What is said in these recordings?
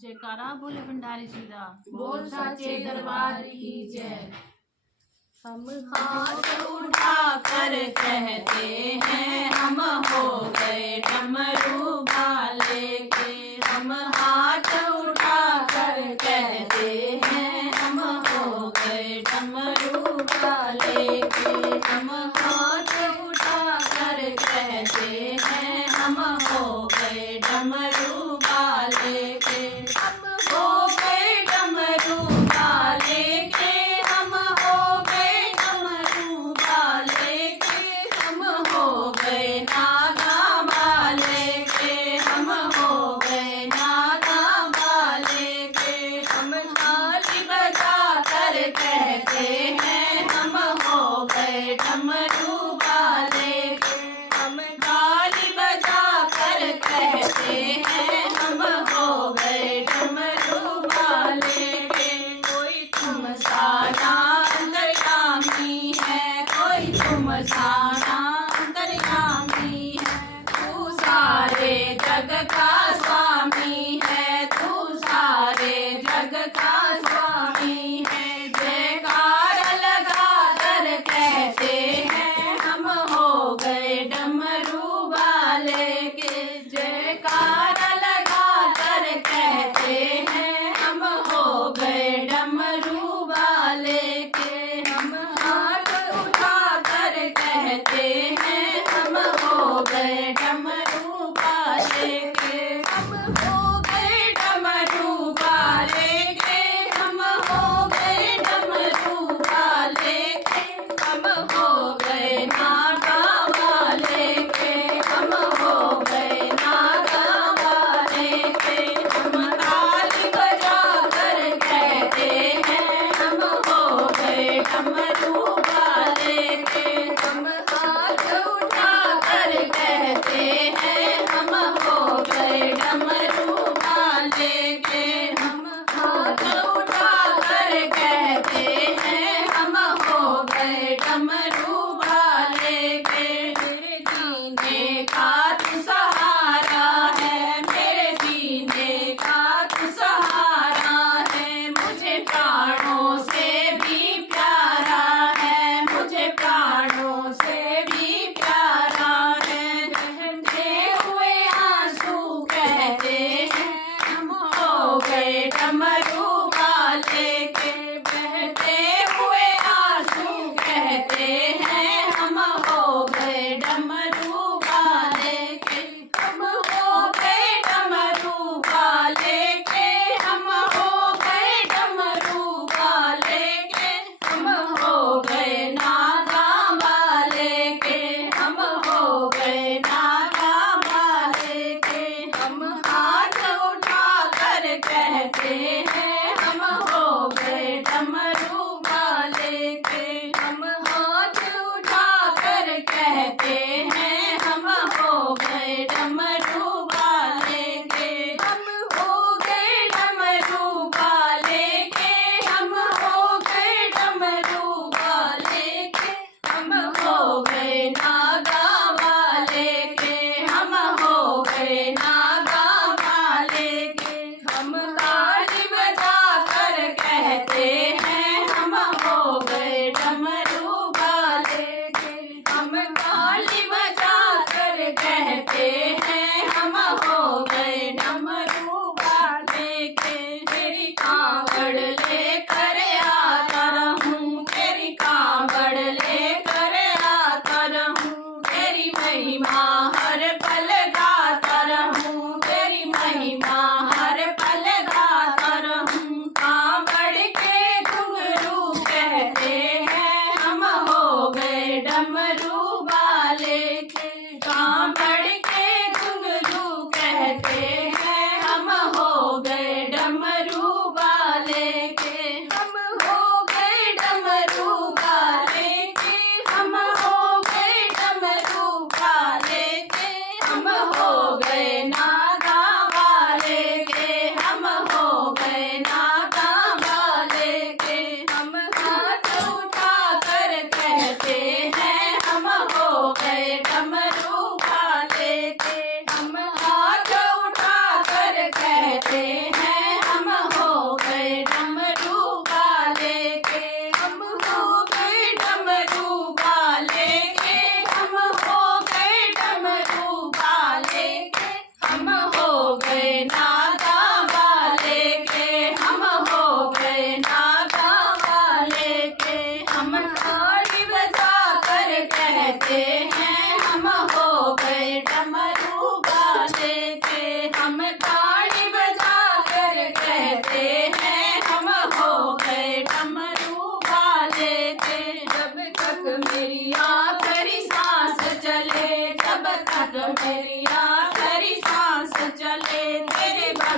जयकारा बोले भंडारी जी दा। बोल साचे दरबार की जय। हम हाथ उठा कर कहते हैं हम हो गए डमरू वाले के। हम हाथ उठा कर कहते हैं हम हो गए डमरू वाले के। हम हाथ उठा कर कहते हैं हम हो गए डमरू वाले के। हम हो गए डमरू वाले के। हम हो गए डमरू वाले के। हम हो गए नागा वाले के।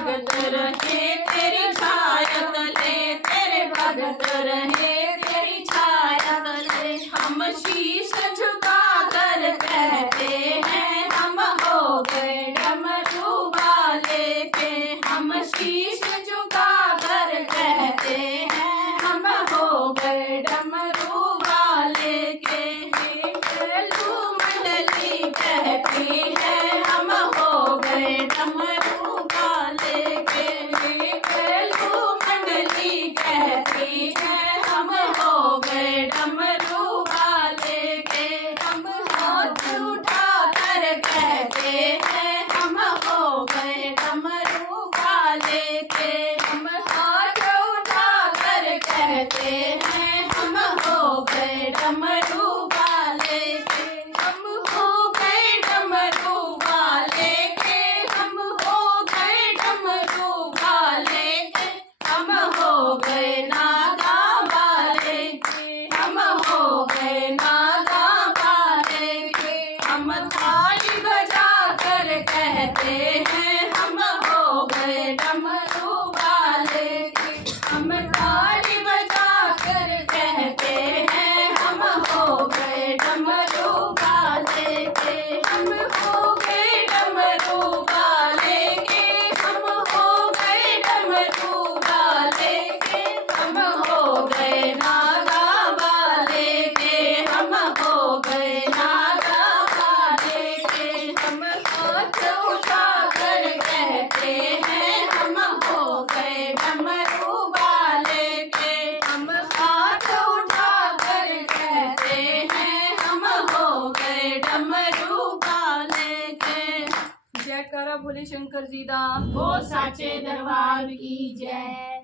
भगत रहे तेरी छाया तले, तेरे भगत रहे तेरी छाया तले। हम शीश झुका कर कहते हैं हम हो गए डमरू वाले के। हम शीश झुका कर कहते हैं हम हो गए डमरू वाले के। हेलू मंडली कहती है हम हो गए डमरू वाले के। हेलू मंडली कहती है हम हो गए डमरू वाले के। हम हाथ उठा कर कहते हैं हम हो गए डमरू वाले के। हम हाथ उठा कर कहते हैं हम हो गए डमरू वाले के। हम हो गए डमरू वाले के। हम हो गए डमरू वाले के। हम हो गए नागा वाले के। हम हो गए नागा वाले के। हम थाली बजा कर कहते हैं हम हो गए डमरू वाले के। हम थाली बजा कर कहते हैं हम हो गए डमरू वाले के। हम हो गए डमरू वाले के। हम हो गए डमरू वाले के। हम हो गए नागा वाले के। हम हो गए नागा वाले के। हम हाथ उठा कर कहते हैं हम हो गए डमरू वाले के। हम हाथ उठा कर कहते हैं हम हो गए डमरू वाले के। जयकारा भोले शंकर जी दा। हो साचे दरबार की जय।